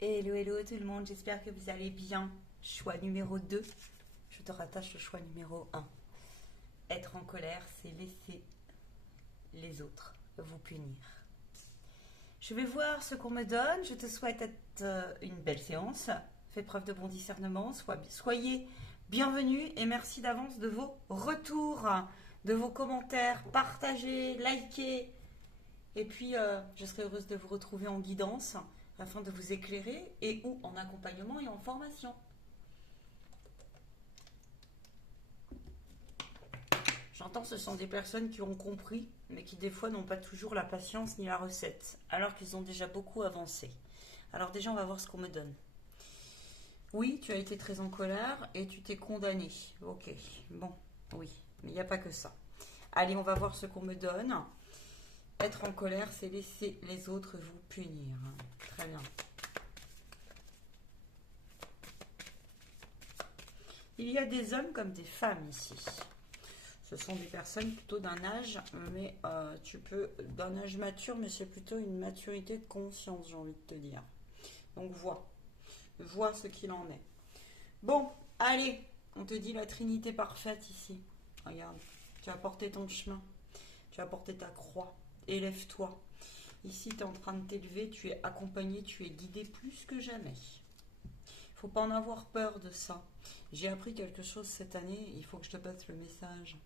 Hello, hello tout le monde, j'espère que vous allez bien. Choix numéro 2, je te rattache le choix numéro 1. Être en colère, c'est laisser les autres vous punir. Je vais voir ce qu'on me donne, je te souhaite une belle séance. Fais preuve de bon discernement, soyez bienvenus et merci d'avance de vos retours, de vos commentaires, partagez, likez. Et puis, je serai heureuse de vous retrouver en guidance afin de vous éclairer et ou en accompagnement et en formation. J'entends ce sont des personnes qui ont compris, mais qui des fois n'ont pas toujours la patience ni la recette, alors qu'ils ont déjà beaucoup avancé. Alors déjà, on va voir ce qu'on me donne. Oui, tu as été très en colère et tu t'es condamné. Ok, bon, oui, mais il n'y a pas que ça. Allez, on va voir ce qu'on me donne. Être en colère, c'est laisser les autres vous punir. Très bien. Il y a des hommes comme des femmes ici. Ce sont des personnes plutôt d'un âge, mais d'un âge mature, mais c'est plutôt une maturité de conscience, j'ai envie de te dire. Donc vois ce qu'il en est. Bon, allez, on te dit la Trinité parfaite ici. Regarde, tu as porté ton chemin, tu as porté ta croix. Élève-toi. Ici, tu es en train de t'élever, tu es accompagné, tu es guidé plus que jamais. Il ne faut pas en avoir peur de ça. J'ai appris quelque chose cette année, il faut que je te passe le message.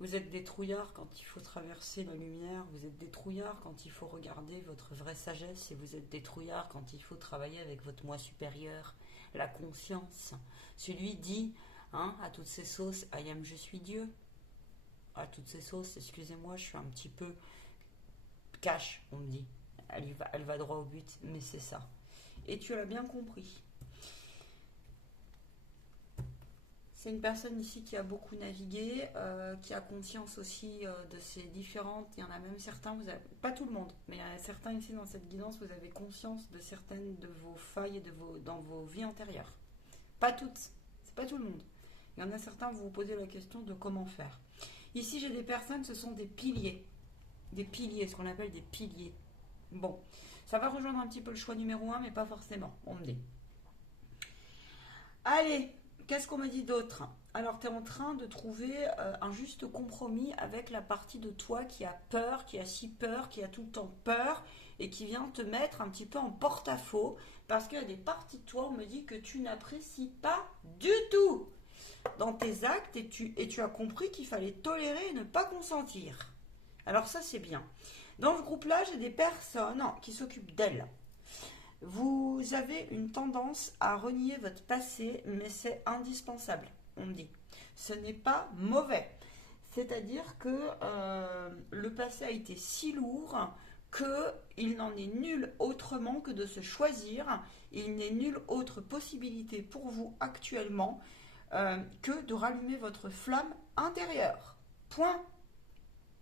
Vous êtes des trouillards quand il faut traverser la lumière, vous êtes des trouillards quand il faut regarder votre vraie sagesse, et vous êtes des trouillards quand il faut travailler avec votre moi supérieur, la conscience. Celui dit, à toutes ces sauces, I am, je suis Dieu. À toutes ces sauces, excusez-moi, je suis un petit peu cash, on me dit. Elle va droit au but, mais c'est ça. Et tu l'as bien compris. C'est une personne ici qui a beaucoup navigué, qui a conscience aussi de ces différentes. Il y en a même certains, pas tout le monde, mais il y en a certains ici dans cette guidance, vous avez conscience de certaines de vos failles et dans vos vies antérieures. Pas toutes, c'est pas tout le monde. Il y en a certains, vous vous posez la question de comment faire. Ici, j'ai des personnes, ce sont des piliers. Des piliers, ce qu'on appelle des piliers. Bon, ça va rejoindre un petit peu le choix numéro 1, mais pas forcément, on me dit. Allez, qu'est-ce qu'on me dit d'autre? Alors, tu es en train de trouver un juste compromis avec la partie de toi qui a peur, qui a si peur, qui a tout le temps peur, et qui vient te mettre un petit peu en porte-à-faux, parce qu'il y a des parties de toi, on me dit que tu n'apprécies pas du tout dans tes actes et tu as compris qu'il fallait tolérer et ne pas consentir. Alors ça, c'est bien. Dans ce groupe-là, j'ai des personnes qui s'occupent d'elles. Vous avez une tendance à renier votre passé, mais c'est indispensable, on me dit. Ce n'est pas mauvais. C'est-à-dire que le passé a été si lourd qu'il n'en est nul autrement que de se choisir. Il n'est nulle autre possibilité pour vous actuellement que de rallumer votre flamme intérieure. Point.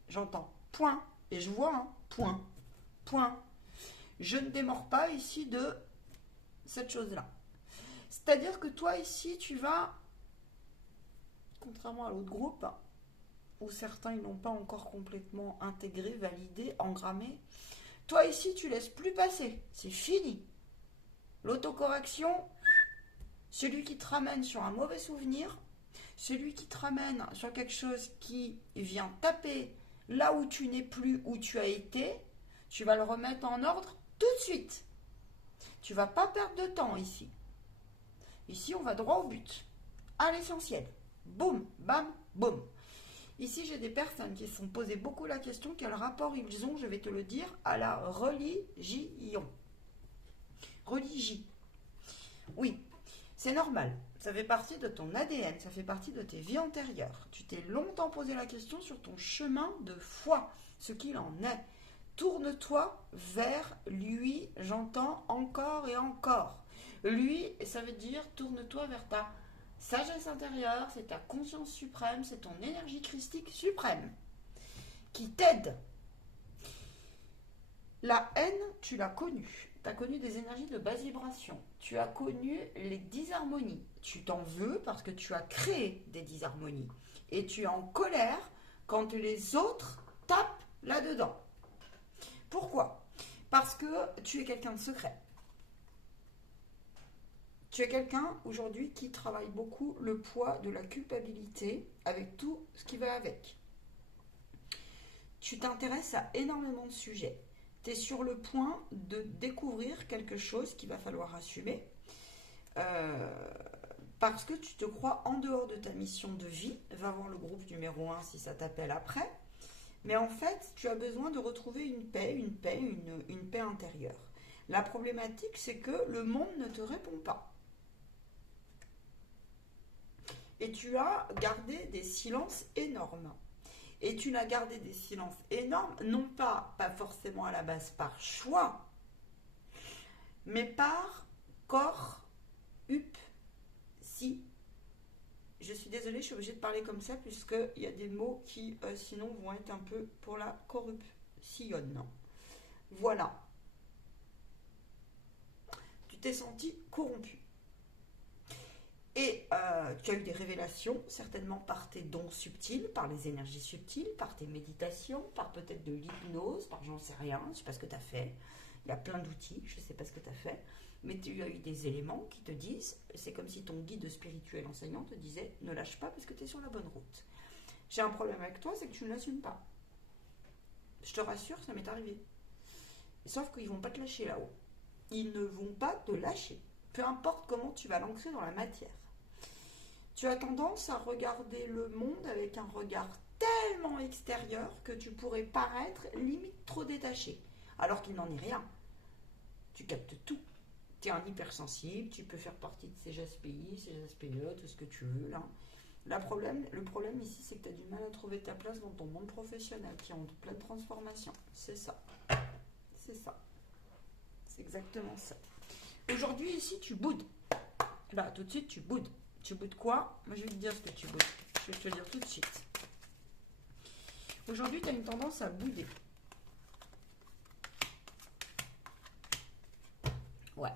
J'entends. Point. Et je vois, point. Point. Je ne démords pas ici de cette chose-là. C'est-à-dire que toi ici, tu vas, contrairement à l'autre groupe, où certains ils n'ont pas encore complètement intégré, validé, engrammé, toi ici, tu laisses plus passer. C'est fini. L'autocorrection, celui qui te ramène sur un mauvais souvenir, celui qui te ramène sur quelque chose qui vient taper là où tu n'es plus, où tu as été, tu vas le remettre en ordre tout de suite. Tu vas pas perdre de temps ici. Ici, on va droit au but, à l'essentiel. Boum, bam, boum. Ici, j'ai des personnes qui se sont posées beaucoup la question quel rapport ils ont, je vais te le dire, à la religion. Religie. Oui, c'est normal. Ça fait partie de ton ADN, ça fait partie de tes vies antérieures. Tu t'es longtemps posé la question sur ton chemin de foi, ce qu'il en est. Tourne-toi vers lui, j'entends encore et encore. Lui, ça veut dire tourne-toi vers ta sagesse intérieure, c'est ta conscience suprême, c'est ton énergie christique suprême qui t'aide. La haine, tu l'as connue. Tu as connu des énergies de basse vibration. Tu as connu les disharmonies. Tu t'en veux parce que tu as créé des disharmonies. Et tu es en colère quand les autres tapent là-dedans. Pourquoi? Parce que tu es quelqu'un de secret. Tu es quelqu'un aujourd'hui qui travaille beaucoup le poids de la culpabilité avec tout ce qui va avec. Tu t'intéresses à énormément de sujets. Tu es sur le point de découvrir quelque chose qu'il va falloir assumer parce que tu te crois en dehors de ta mission de vie. Va voir le groupe numéro 1 si ça t'appelle après. Mais en fait, tu as besoin de retrouver une paix intérieure. La problématique, c'est que le monde ne te répond pas. Et tu as gardé des silences énormes. Et tu n'as gardé des silences énormes, non pas forcément à la base par choix, mais par corps, si. Je suis désolée, je suis obligée de parler comme ça, puisqu'il y a des mots qui, sinon, vont être un peu pour la corruption. Voilà. Tu t'es senti corrompu. Et tu as eu des révélations, certainement par tes dons subtils, par les énergies subtiles, par tes méditations, par peut-être de l'hypnose, par j'en sais rien, je ne sais pas ce que tu as fait. Il y a plein d'outils, je ne sais pas ce que tu as fait. Mais tu as eu des éléments qui te disent, c'est comme si ton guide spirituel enseignant te disait, ne lâche pas parce que tu es sur la bonne route. J'ai un problème avec toi, c'est que tu ne l'assumes pas. Je te rassure, ça m'est arrivé. Sauf qu'ils ne vont pas te lâcher là-haut. Ils ne vont pas te lâcher. Peu importe comment tu vas l'ancrer dans la matière. Tu as tendance à regarder le monde avec un regard tellement extérieur que tu pourrais paraître limite trop détaché, alors qu'il n'en est rien. Tu captes tout. Tu es un hypersensible, tu peux faire partie de ces JSPI, ces JSPE, tout ce que tu veux là. Le problème ici, c'est que tu as du mal à trouver ta place dans ton monde professionnel qui est en pleine transformation. C'est ça. C'est ça. C'est exactement ça. Aujourd'hui, ici, tu boudes. Là, tout de suite, tu boudes. Tu boudes quoi? Moi, je vais te dire ce que tu boudes. Je vais te le dire tout de suite. Aujourd'hui, tu as une tendance à bouder. Ouais.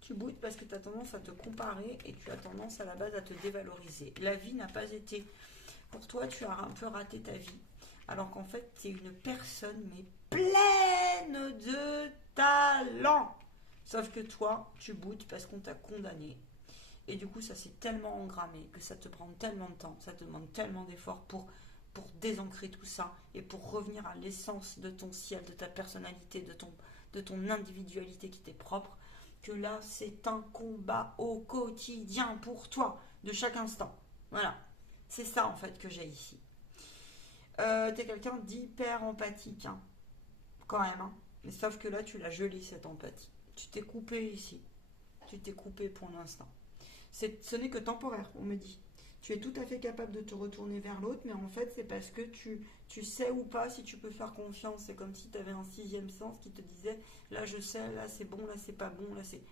Tu boudes parce que tu as tendance à te comparer et tu as tendance à la base à te dévaloriser. La vie n'a pas été... Pour toi, tu as un peu raté ta vie. Alors qu'en fait, tu es une personne, mais pleine de talent. Sauf que toi, tu boudes parce qu'on t'a condamné. Et du coup, ça s'est tellement engrammé que ça te prend tellement de temps, ça te demande tellement d'efforts pour désancrer tout ça et pour revenir à l'essence de ton ciel, de ta personnalité, de ton individualité qui t'est propre, que là, c'est un combat au quotidien pour toi, de chaque instant. Voilà. C'est ça, en fait, que j'ai ici. T'es quelqu'un d'hyper empathique, hein, quand même. Hein. Mais sauf que là, tu l'as gelé, cette empathie. Tu t'es coupé ici. Tu t'es coupé pour l'instant. Ce n'est que temporaire, on me dit. Tu es tout à fait capable de te retourner vers l'autre, mais en fait, c'est parce que tu sais ou pas si tu peux faire confiance. C'est comme si tu avais un sixième sens qui te disait, là, je sais, là, c'est bon, là, c'est pas bon, là, c'est...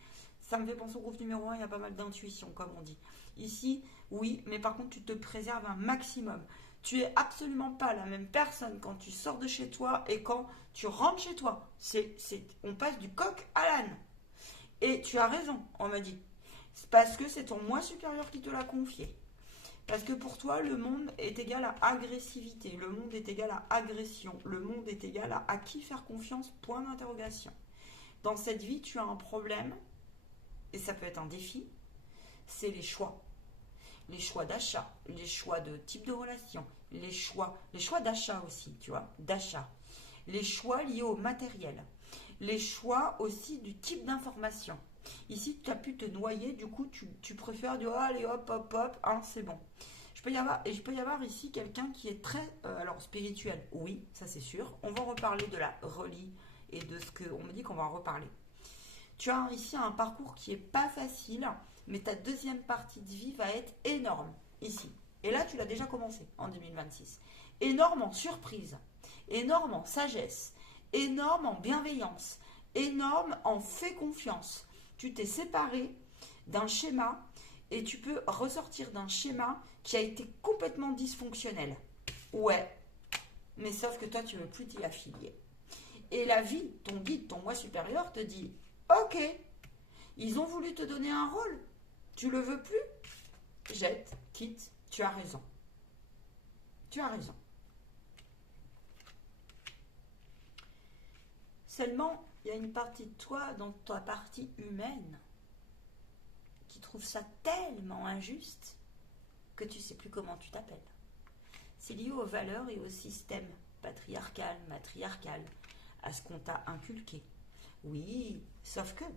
Ça me fait penser au groupe numéro 1, il y a pas mal d'intuition, comme on dit. Ici, oui, mais par contre, tu te préserves un maximum. Tu es absolument pas la même personne quand tu sors de chez toi et quand tu rentres chez toi. On passe du coq à l'âne. Et tu as raison, on m'a dit. C'est parce que c'est ton moi supérieur qui te l'a confié. Parce que pour toi, le monde est égal à agressivité, le monde est égal à agression, le monde est égal à qui faire confiance, point d'interrogation. Dans cette vie, tu as un problème, et ça peut être un défi, c'est les choix. Les choix d'achat, les choix de type de relation, les choix d'achat aussi, tu vois, d'achat. Les choix liés au matériel, les choix aussi du type d'information. Ici, tu as pu te noyer, du coup, tu préfères dire, oh, allez, hop, hop, hop, hein, c'est bon. Je peux y avoir ici quelqu'un qui est très, alors, spirituel, oui, ça c'est sûr. On va reparler de la relie et de ce qu'on me dit qu'on va en reparler. Tu as ici un parcours qui est pas facile, mais ta deuxième partie de vie va être énorme, ici. Et là, tu l'as déjà commencé, en 2026. Énorme en surprise, énorme en sagesse, énorme en bienveillance, énorme en fais confiance. Tu t'es séparé d'un schéma et tu peux ressortir d'un schéma qui a été complètement dysfonctionnel. Ouais, mais sauf que toi, tu ne veux plus t'y affilier. Et la vie, ton guide, ton moi supérieur te dit, ok, ils ont voulu te donner un rôle, tu le veux plus? Jette, quitte, tu as raison. Tu as raison. Seulement, il y a une partie de toi, dans ta partie humaine, qui trouve ça tellement injuste que tu sais plus comment tu t'appelles. C'est lié aux valeurs et au système patriarcal, matriarcal, à ce qu'on t'a inculqué. Oui, sauf qu'il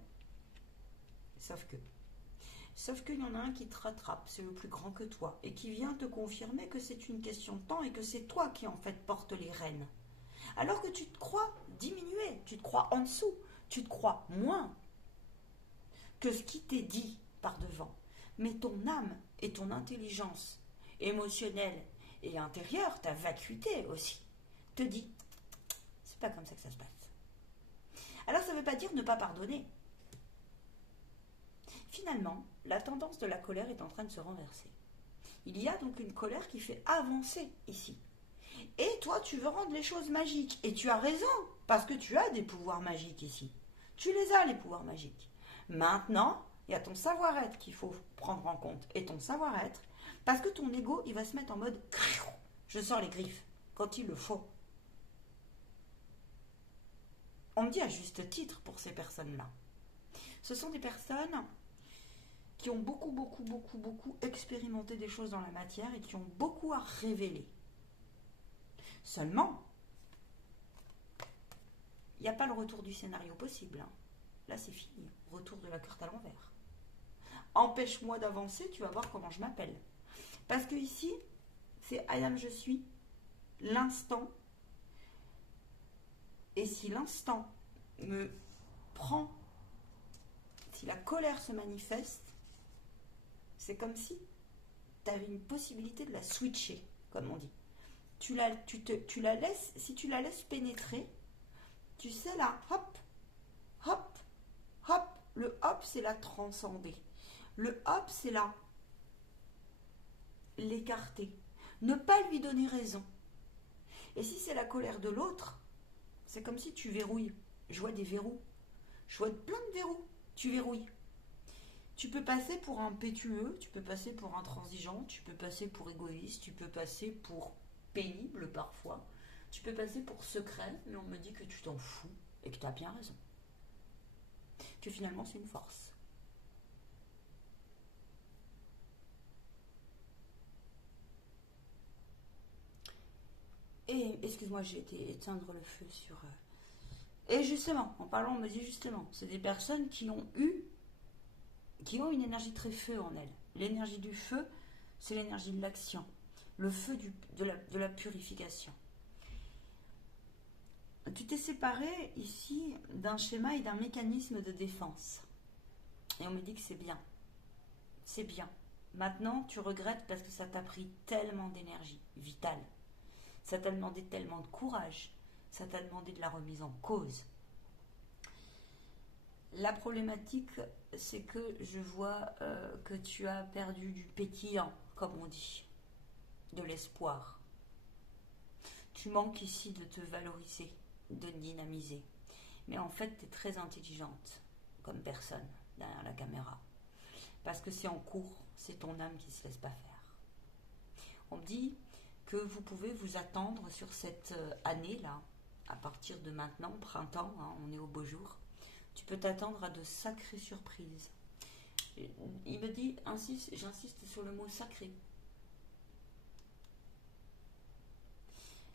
y en a un qui te rattrape, c'est le plus grand que toi, et qui vient te confirmer que c'est une question de temps et que c'est toi qui en fait porte les rênes. Alors que tu te crois diminué, tu te crois en dessous, tu te crois moins que ce qui t'est dit par devant. Mais ton âme et ton intelligence émotionnelle et intérieure, ta vacuité aussi, te dit, c'est pas comme ça que ça se passe. Alors ça ne veut pas dire ne pas pardonner. Finalement, la tendance de la colère est en train de se renverser. Il y a donc une colère qui fait avancer ici. Et toi, tu veux rendre les choses magiques. Et tu as raison, parce que tu as des pouvoirs magiques ici. Tu les as, les pouvoirs magiques. Maintenant, il y a ton savoir-être qu'il faut prendre en compte. Et ton savoir-être, parce que ton ego, il va se mettre en mode je sors les griffes quand il le faut. On me dit à juste titre pour ces personnes-là. Ce sont des personnes qui ont beaucoup expérimenté des choses dans la matière et qui ont beaucoup à révéler. Seulement, il n'y a pas le retour du scénario possible. Là, c'est fini. Retour de la carte à l'envers. Empêche-moi d'avancer, tu vas voir comment je m'appelle. Parce que ici, c'est I am je suis, l'instant. Et si l'instant me prend, si la colère se manifeste, c'est comme si tu avais une possibilité de la switcher, comme on dit. Tu la laisses, si tu la laisses pénétrer, tu sais là, hop, hop, hop. Le hop, c'est la transcender. Le hop, c'est là, l'écarter. Ne pas lui donner raison. Et si c'est la colère de l'autre, c'est comme si tu verrouilles. Je vois des verrous. Je vois plein de verrous. Tu verrouilles. Tu peux passer pour un pétueux, tu peux passer pour intransigeant, tu peux passer pour égoïste, tu peux passer pour pénible parfois, tu peux passer pour secret, mais on me dit que tu t'en fous et que tu as bien raison. Que finalement c'est une force. Et excuse-moi, j'ai été éteindre le feu sur... Et justement, en parlant, on me dit justement, c'est des personnes qui ont une énergie très feu en elles. L'énergie du feu, c'est l'énergie de l'action. Le feu de la purification. Tu t'es séparé ici d'un schéma et d'un mécanisme de défense. Et on me dit que c'est bien. C'est bien. Maintenant, tu regrettes parce que ça t'a pris tellement d'énergie vitale. Ça t'a demandé tellement de courage. Ça t'a demandé de la remise en cause. La problématique, c'est que je vois que tu as perdu du pétillant, comme on dit, de l'espoir. Tu manques ici de te valoriser, de te dynamiser. Mais en fait, tu es très intelligente comme personne derrière la caméra. Parce que c'est en cours, c'est ton âme qui ne se laisse pas faire. On me dit que vous pouvez vous attendre sur cette année-là, à partir de maintenant, printemps, on est au beau jour. Tu peux t'attendre à de sacrées surprises. Il me dit, j'insiste sur le mot sacré.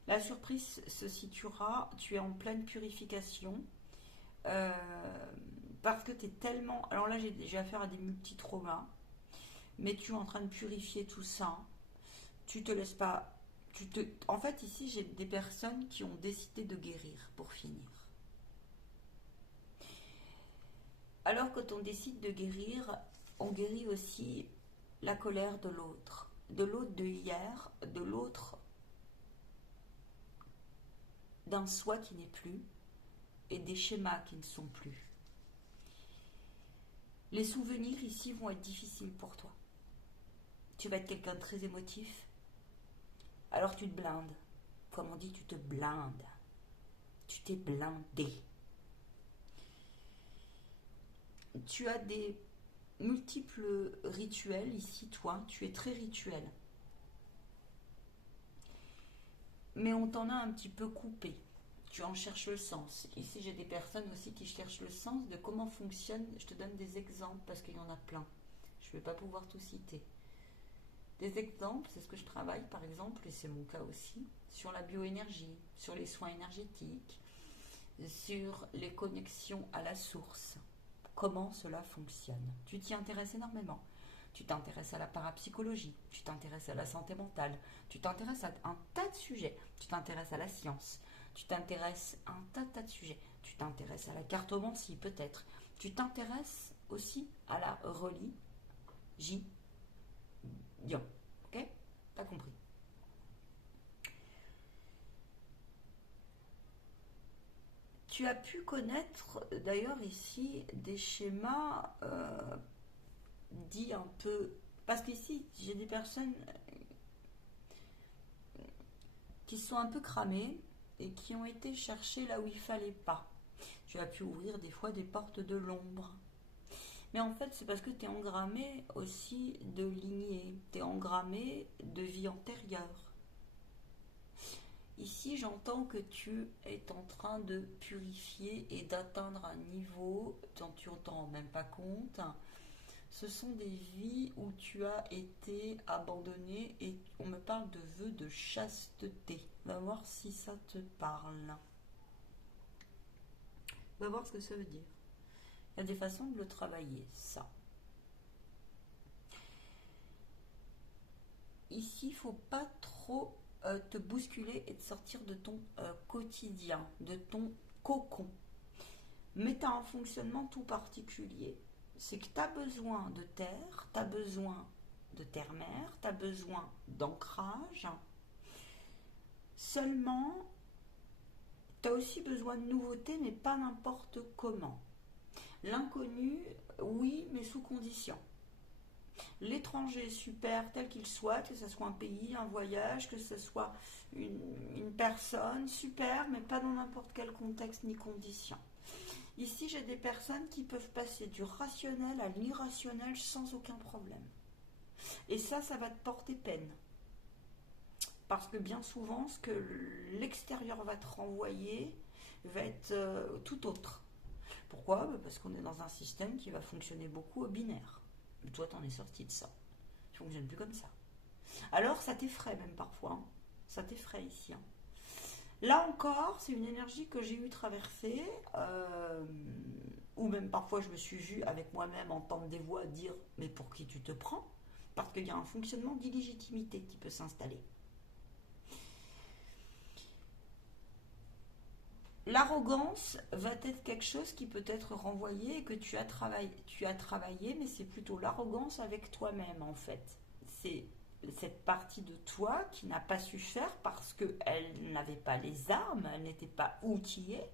La surprise se situera, tu es en pleine purification, parce que tu es tellement... Alors là, j'ai affaire à des multi-traumas, mais tu es en train de purifier tout ça. Tu te laisses pas... En fait, ici, j'ai des personnes qui ont décidé de guérir, pour finir. Alors quand on décide de guérir, on guérit aussi la colère de l'autre de hier, de l'autre, d'un soi qui n'est plus, et des schémas qui ne sont plus. Les souvenirs ici vont être difficiles pour toi. Tu vas être quelqu'un de très émotif, alors tu te blindes. Comme on dit, tu te blindes. Tu t'es blindé. Tu as des multiples rituels ici, toi. Tu es très rituel. Mais on t'en a un petit peu coupé. Tu en cherches le sens. Ici, j'ai des personnes aussi qui cherchent le sens de comment fonctionne. Je te donne des exemples parce qu'il y en a plein. Je ne vais pas pouvoir tout citer. Des exemples, c'est ce que je travaille par exemple, et c'est mon cas aussi, sur la bioénergie, sur les soins énergétiques, sur les connexions à la source. Comment cela fonctionne. Tu t'y intéresses énormément. Tu t'intéresses à la parapsychologie, tu t'intéresses à la santé mentale, tu t'intéresses à un tas de sujets, tu t'intéresses à la science, tu t'intéresses à un tas de sujets, tu t'intéresses à la cartomancie peut-être, tu t'intéresses aussi à la religion. Ok? T'as compris. Tu as pu connaître d'ailleurs ici des schémas dits un peu... Parce qu'ici, j'ai des personnes qui sont un peu cramées et qui ont été cherchées là où il fallait pas. Tu as pu ouvrir des fois des portes de l'ombre. Mais en fait, c'est parce que tu es engrammé aussi de lignée, tu es engrammé de vie antérieure. Ici, j'entends que tu es en train de purifier et d'atteindre un niveau dont tu ne t'en rends même pas compte. Ce sont des vies où tu as été abandonné et on me parle de vœux de chasteté. Va voir si ça te parle. Va voir ce que ça veut dire. Il y a des façons de le travailler, ça. Ici, il ne faut pas trop te bousculer et te sortir de ton quotidien, de ton cocon. Mais tu as un fonctionnement tout particulier. C'est que tu as besoin de terre, tu as besoin de terre-mère, tu as besoin d'ancrage. Seulement, tu as aussi besoin de nouveautés, mais pas n'importe comment. L'inconnu, oui, mais sous condition. L'étranger, super, tel qu'il soit, que ce soit un pays, un voyage, que ce soit une personne, super, mais pas dans n'importe quel contexte ni condition. Ici, j'ai des personnes qui peuvent passer du rationnel à l'irrationnel sans aucun problème. Et ça va te porter peine. Parce que bien souvent, ce que l'extérieur va te renvoyer va être tout autre. Pourquoi ? Parce qu'on est dans un système qui va fonctionner beaucoup au binaire. Mais toi, t'en es sorti de ça. Tu ne fonctionnes plus comme ça. Alors, ça t'effraie même parfois. Hein. Ça t'effraie ici. Hein. Là encore, c'est une énergie que j'ai eu traverser, ou même parfois je me suis vue avec moi-même entendre des voix dire « mais pour qui tu te prends ?» Parce qu'il y a un fonctionnement d'illégitimité qui peut s'installer. L'arrogance va être quelque chose qui peut être renvoyé et que tu as travaillé, mais c'est plutôt l'arrogance avec toi-même en fait. C'est cette partie de toi qui n'a pas su faire parce qu'elle n'avait pas les armes, elle n'était pas outillée.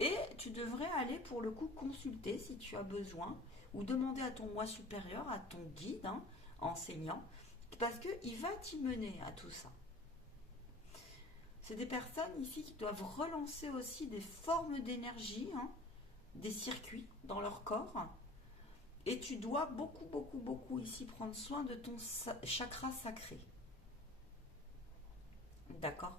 Et tu devrais aller pour le coup consulter si tu as besoin ou demander à ton moi supérieur, à ton guide, enseignant, parce qu'il va t'y mener à tout ça. C'est des personnes ici qui doivent relancer aussi des formes d'énergie, des circuits dans leur corps. Et tu dois beaucoup ici prendre soin de ton chakra sacré. D'accord ?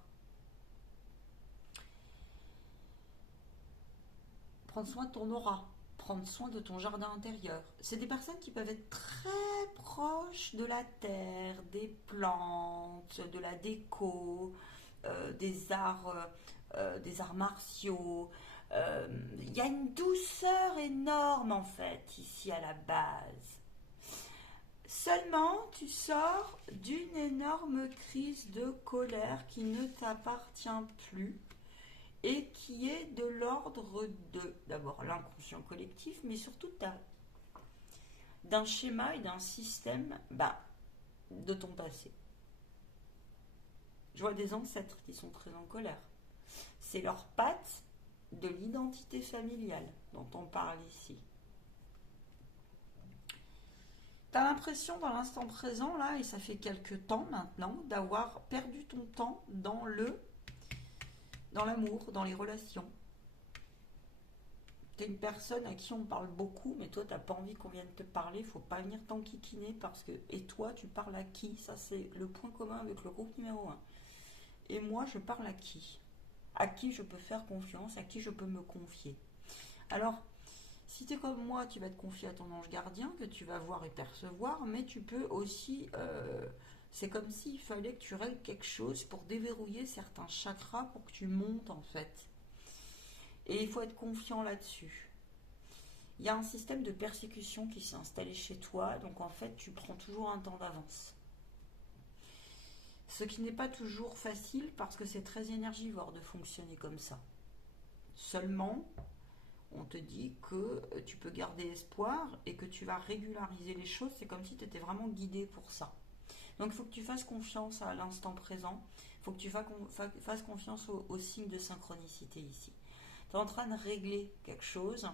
Prendre soin de ton aura, prendre soin de ton jardin intérieur. C'est des personnes qui peuvent être très proches de la terre, des plantes, de la déco, des arts martiaux. Il y a une douceur énorme en fait ici à la base. Seulement, tu sors d'une énorme crise de colère qui ne t'appartient plus et qui est de l'ordre de, d'abord, l'inconscient collectif, mais surtout d'un schéma et d'un système de ton passé. Je vois des ancêtres qui sont très en colère. C'est leur patte de l'identité familiale dont on parle ici. Tu as l'impression dans l'instant présent, là, et ça fait quelques temps maintenant, d'avoir perdu ton temps dans l'amour, dans les relations. Tu es une personne à qui on parle beaucoup, mais toi, tu n'as pas envie qu'on vienne te parler, il ne faut pas venir t'enquiquiner parce que... Et toi, tu parles à qui ? Ça, c'est le point commun avec le groupe numéro 1. Et moi, je parle à qui ? à qui je peux faire confiance, à qui je peux me confier. Alors, si tu es comme moi, tu vas te confier à ton ange gardien, que tu vas voir et percevoir, mais tu peux aussi... c'est comme s'il fallait que tu règles quelque chose pour déverrouiller certains chakras, pour que tu montes en fait. Et il faut être confiant là-dessus. Il y a un système de persécution qui s'est installé chez toi, donc en fait tu prends toujours un temps d'avance. Ce qui n'est pas toujours facile parce que c'est très énergivore de fonctionner comme ça. Seulement, on te dit que tu peux garder espoir et que tu vas régulariser les choses. C'est comme si tu étais vraiment guidé pour ça. Donc il faut que tu fasses confiance à l'instant présent. Il faut que tu fasses confiance aux signes de synchronicité ici. Tu es en train de régler quelque chose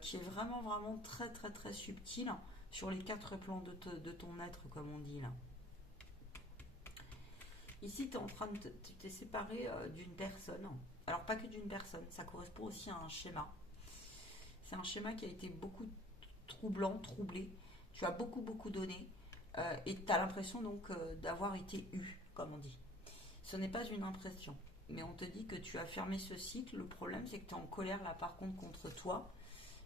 qui est vraiment, vraiment très, très, très subtil sur les 4 plans de ton être, comme on dit là. Ici, tu es en train de tu t'es séparé d'une personne. Alors, pas que d'une personne, ça correspond aussi à un schéma. C'est un schéma qui a été beaucoup troublant, troublé. Tu as beaucoup, beaucoup donné et tu as l'impression donc d'avoir été eu, comme on dit. Ce n'est pas une impression, mais on te dit que tu as fermé ce cycle. Le problème, c'est que tu es en colère là, par contre, contre toi.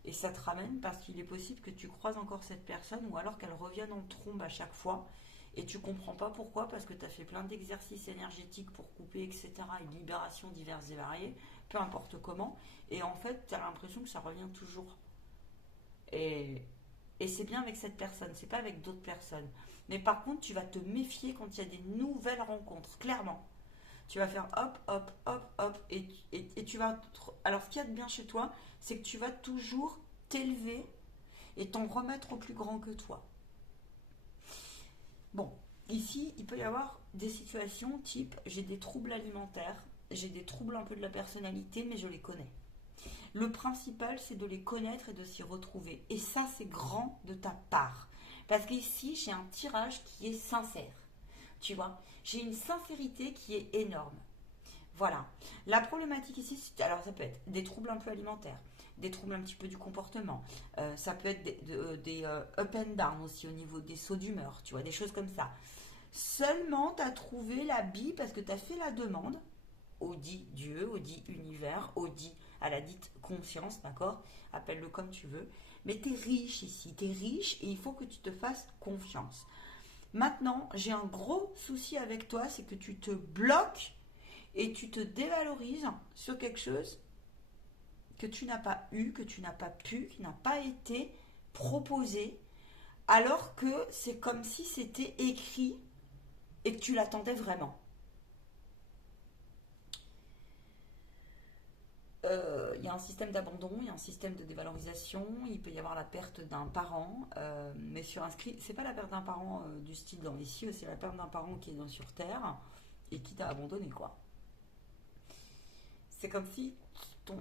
Et ça te ramène parce qu'il est possible que tu croises encore cette personne ou alors qu'elle revienne en trombe à chaque fois. Et tu comprends pas pourquoi, parce que tu as fait plein d'exercices énergétiques pour couper, etc. et de libérations diverses et variées, peu importe comment. Et en fait, tu as l'impression que ça revient toujours. Et, et c'est bien avec cette personne, c'est pas avec d'autres personnes. Mais par contre, tu vas te méfier quand il y a des nouvelles rencontres, clairement. Tu vas faire hop, hop, hop, hop, et tu vas... Alors, ce qu'il y a de bien chez toi, c'est que tu vas toujours t'élever et t'en remettre au plus grand que toi. Bon, ici, il peut y avoir des situations type j'ai des troubles alimentaires, j'ai des troubles un peu de la personnalité, mais je les connais. Le principal, c'est de les connaître et de s'y retrouver. Et ça, c'est grand de ta part. Parce qu'ici, j'ai un tirage qui est sincère. Tu vois, j'ai une sincérité qui est énorme. Voilà. La problématique ici, alors ça peut être des troubles un peu alimentaires, des troubles un petit peu du comportement. Ça peut être des up and down aussi au niveau des sauts d'humeur, tu vois, des choses comme ça. Seulement, tu as trouvé la bille parce que tu as fait la demande au dit Dieu, au dit univers, au dit à la dite conscience, d'accord? Appelle-le comme tu veux. Mais tu es riche ici, tu es riche et il faut que tu te fasses confiance. Maintenant, j'ai un gros souci avec toi, c'est que tu te bloques et tu te dévalorises sur quelque chose que tu n'as pas eu, que tu n'as pas pu, qui n'a pas été proposé, alors que c'est comme si c'était écrit et que tu l'attendais vraiment. Il y a un système d'abandon, il y a un système de dévalorisation, il peut y avoir la perte d'un parent, mais sur un script, c'est pas la perte d'un parent du style dans les cieux, c'est la perte d'un parent qui est sur Terre et qui t'a abandonné, quoi. C'est comme si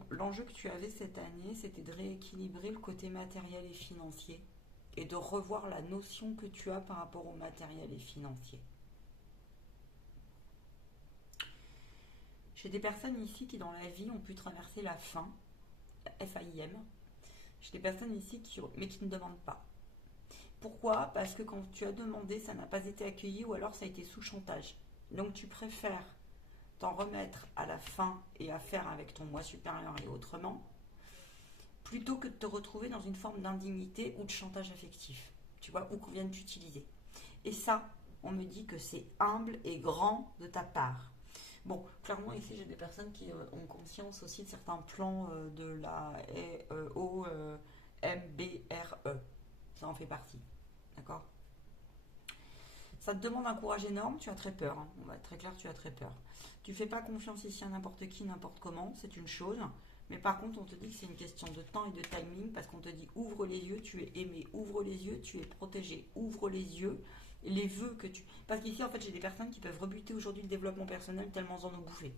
l'enjeu que tu avais cette année, c'était de rééquilibrer le côté matériel et financier et de revoir la notion que tu as par rapport au matériel et financier. J'ai des personnes ici qui dans la vie ont pu traverser la faim, FAIM. J'ai des personnes ici mais qui ne demandent pas. Pourquoi? Parce que quand tu as demandé, ça n'a pas été accueilli ou alors ça a été sous chantage. Donc tu préfères t'en remettre à la faim et à faire avec ton moi supérieur et autrement, plutôt que de te retrouver dans une forme d'indignité ou de chantage affectif, tu vois, ou qu'on vienne t'utiliser. Et ça, on me dit que c'est humble et grand de ta part. Bon, clairement, ici, j'ai des personnes qui ont conscience aussi de certains plans de la OMBRE. Ça en fait partie. D'accord? Ça te demande un courage énorme, tu as très peur. Hein. On va être très clair, tu as très peur. Tu fais pas confiance ici à n'importe qui, n'importe comment, c'est une chose. Mais par contre, on te dit que c'est une question de temps et de timing parce qu'on te dit ouvre les yeux, tu es aimé, ouvre les yeux, tu es protégé, ouvre les yeux, les vœux que tu... Parce qu'ici, en fait, j'ai des personnes qui peuvent rebuter aujourd'hui le développement personnel tellement ils en ont bouffé.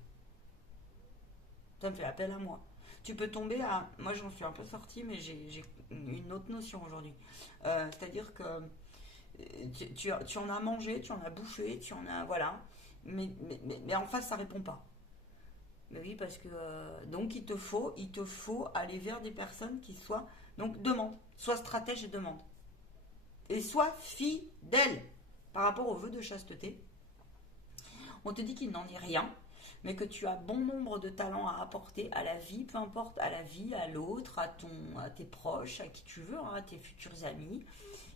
Ça me fait appel à moi. Tu peux tomber à... Moi, j'en suis un peu sortie, mais j'ai une autre notion aujourd'hui. C'est-à-dire que tu en as mangé, tu en as bouffé, tu en as... Voilà. Mais en face, ça répond pas. Mais oui, parce que... donc, il te faut aller vers des personnes qui soient... Donc, demande. Sois stratège et demande. Et sois fidèle par rapport aux vœux de chasteté. On te dit qu'il n'en est rien. mais que tu as bon nombre de talents à apporter à la vie, peu importe, à la vie, à l'autre, à tes proches, à qui tu veux, hein, à tes futurs amis.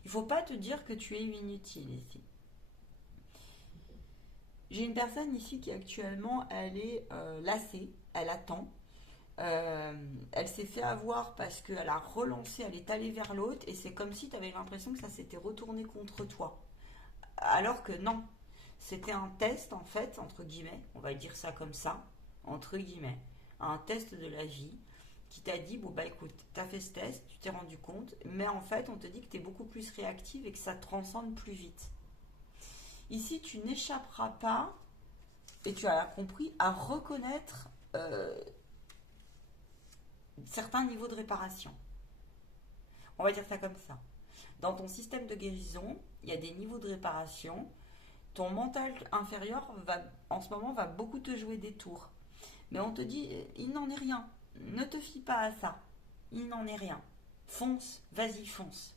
Il ne faut pas te dire que tu es inutile ici. J'ai une personne ici qui actuellement, elle est lassée, elle attend. Elle s'est fait avoir parce qu'elle a relancé, elle est allée vers l'autre et c'est comme si tu avais l'impression que ça s'était retourné contre toi. Alors que non, c'était un test en fait, entre guillemets, on va dire ça comme ça, entre guillemets, un test de la vie qui t'a dit, bon bah écoute, t'as fait ce test, tu t'es rendu compte, mais en fait on te dit que t'es beaucoup plus réactive et que ça te transcende plus vite. Ici tu n'échapperas pas, et tu as compris, à reconnaître certains niveaux de réparation. On va dire ça comme ça. Dans ton système de guérison, il y a des niveaux de réparation. Ton mental inférieur en ce moment va beaucoup te jouer des tours. Mais on te dit, il n'en est rien. Ne te fie pas à ça. Il n'en est rien. Fonce, vas-y, fonce.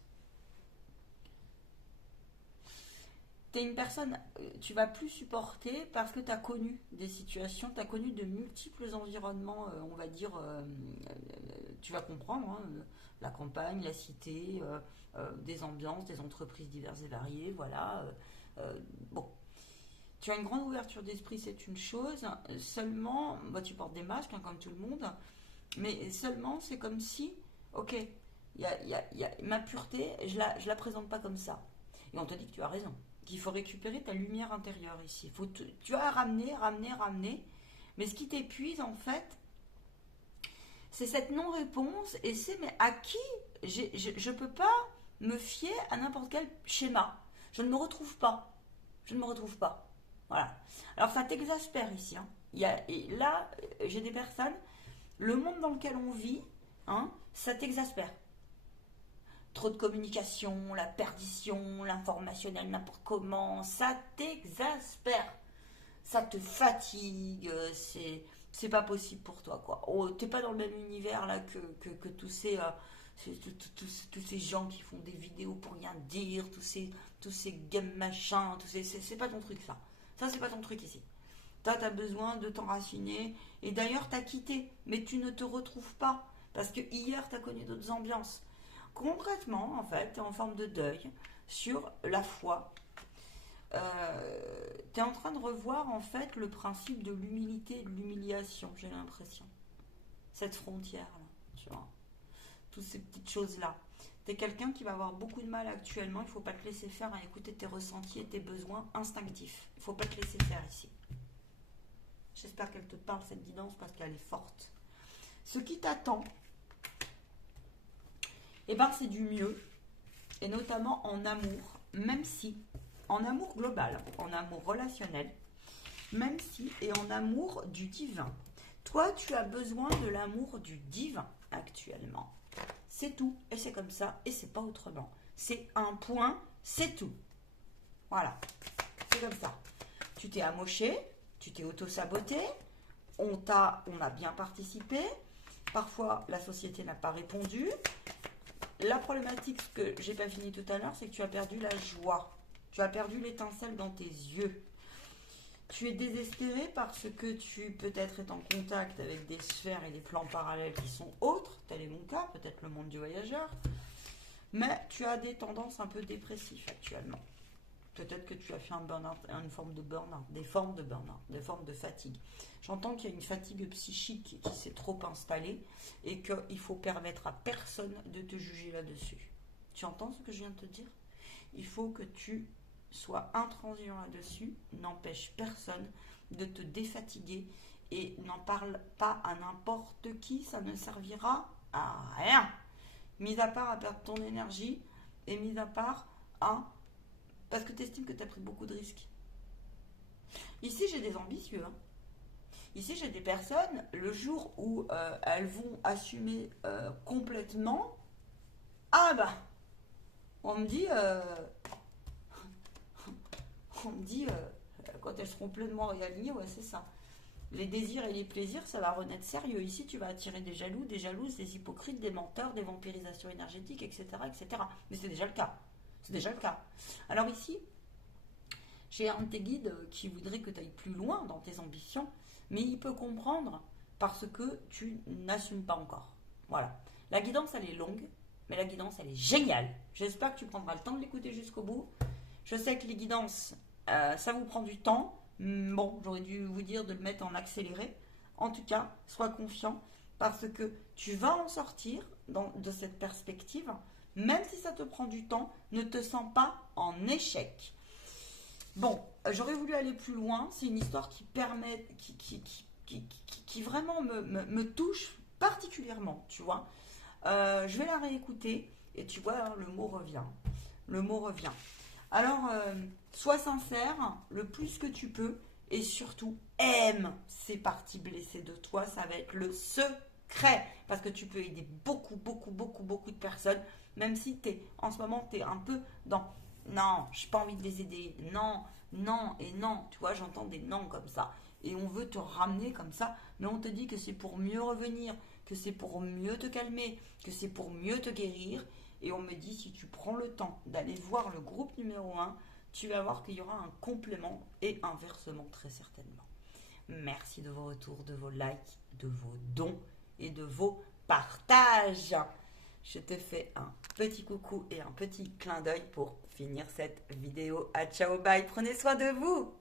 Tu es une personne, tu vas plus supporter parce que tu as connu des situations, tu as connu de multiples environnements, on va dire, tu vas comprendre, hein, la campagne, la cité, des ambiances, des entreprises diverses et variées, voilà. Bon, tu as une grande ouverture d'esprit, c'est une chose. Seulement, bah, tu portes des masques, hein, comme tout le monde. Mais seulement, c'est comme si, ok, ma pureté, je la présente pas comme ça. Et on te dit que tu as raison. Qu'il faut récupérer ta lumière intérieure ici. Tu as ramener. Mais ce qui t'épuise, en fait, c'est cette non-réponse. Et c'est, mais à qui je ne peux pas me fier à n'importe quel schéma. Je ne me retrouve pas. Je ne me retrouve pas. Voilà. Alors ça t'exaspère ici. Hein. Et là, j'ai des personnes, le monde dans lequel on vit, hein, ça t'exaspère. Trop de communication, la perdition, l'informationnel n'importe comment, ça t'exaspère. Ça te fatigue, c'est pas possible pour toi, quoi. Oh, t'es pas dans le même univers là que tous tous ces gens qui font des vidéos pour rien dire, tous ces games machins, c'est pas ton truc ça. Ça c'est pas ton truc ici. Toi t'as besoin de t'enraciner et d'ailleurs t'as quitté, mais tu ne te retrouves pas parce que hier t'as connu d'autres ambiances. Concrètement, en fait, t'es en forme de deuil sur la foi. Tu es en train de revoir en fait le principe de l'humilité et de l'humiliation, j'ai l'impression. Cette frontière-là, tu vois. Toutes ces petites choses-là. Tu es quelqu'un qui va avoir beaucoup de mal actuellement, il ne faut pas te laisser faire à écouter tes ressentis et tes besoins instinctifs. Il ne faut pas te laisser faire ici. J'espère qu'elle te parle cette guidance parce qu'elle est forte. Ce qui t'attend, eh ben, c'est du mieux, et notamment en amour, même si, en amour global, en amour relationnel, même si, et en amour du divin. Toi, tu as besoin de l'amour du divin actuellement. C'est tout, et c'est comme ça, et c'est pas autrement. C'est un point, c'est tout. Voilà, c'est comme ça. Tu t'es amoché, tu t'es auto-saboté, on a bien participé, parfois la société n'a pas répondu. La problématique, ce que j'ai pas fini tout à l'heure, c'est que tu as perdu la joie. Tu as perdu l'étincelle dans tes yeux. Tu es désespéré parce que tu peut-être es en contact avec des sphères et des plans parallèles qui sont autres, tel est mon cas, peut-être le monde du voyageur, mais tu as des tendances un peu dépressives actuellement. Peut-être que tu as fait un burn-out, une forme de burn-out, des formes de burn-out, des formes de fatigue. J'entends qu'il y a une fatigue psychique qui s'est trop installée et qu'il faut permettre à personne de te juger là-dessus. Tu entends ce que je viens de te dire? Il faut que tu sois intransigeant là-dessus, n'empêche personne de te défatiguer et n'en parle pas à n'importe qui, ça ne servira à rien. Mis à part à perdre ton énergie et mis à part à... parce que tu estimes que tu as pris beaucoup de risques. Ici, j'ai des ambitieux. Hein. Ici, j'ai des personnes, le jour où elles vont assumer complètement, ah bah, on me dit, quand elles seront pleinement réalignées, ouais, c'est ça. Les désirs et les plaisirs, ça va renaître sérieux. Ici, tu vas attirer des jaloux, des jalouses, des hypocrites, des menteurs, des vampirisations énergétiques, etc., etc. Mais c'est déjà le cas. C'est déjà le cas. Alors ici, j'ai un de tes guides qui voudrait que tu ailles plus loin dans tes ambitions, mais il peut comprendre parce que tu n'assumes pas encore. Voilà. La guidance, elle est longue, mais la guidance, elle est géniale. J'espère que tu prendras le temps de l'écouter jusqu'au bout. Je sais que les guidances, ça vous prend du temps. Bon, j'aurais dû vous dire de le mettre en accéléré. En tout cas, sois confiant parce que tu vas en sortir de cette perspective. Même si ça te prend du temps, ne te sens pas en échec. Bon, j'aurais voulu aller plus loin. C'est une histoire qui permet, qui vraiment me touche particulièrement, tu vois. Je vais la réécouter et tu vois, hein, le mot revient. Le mot revient. Alors, sois sincère le plus que tu peux et surtout aime ces parties blessées de toi. Ça va être le secret parce que tu peux aider beaucoup, beaucoup, beaucoup, beaucoup de personnes. Même si en ce moment, tu es un peu dans non, j'ai pas envie de les aider. Non, non et non. Tu vois, j'entends des non comme ça. Et on veut te ramener comme ça, mais on te dit que c'est pour mieux revenir, que c'est pour mieux te calmer, que c'est pour mieux te guérir. Et on me dit, si tu prends le temps d'aller voir le groupe numéro 1, tu vas voir qu'il y aura un complément et un versement très certainement. Merci de vos retours, de vos likes, de vos dons et de vos partages. Je te fais un petit coucou et un petit clin d'œil pour finir cette vidéo. À ciao, bye, prenez soin de vous.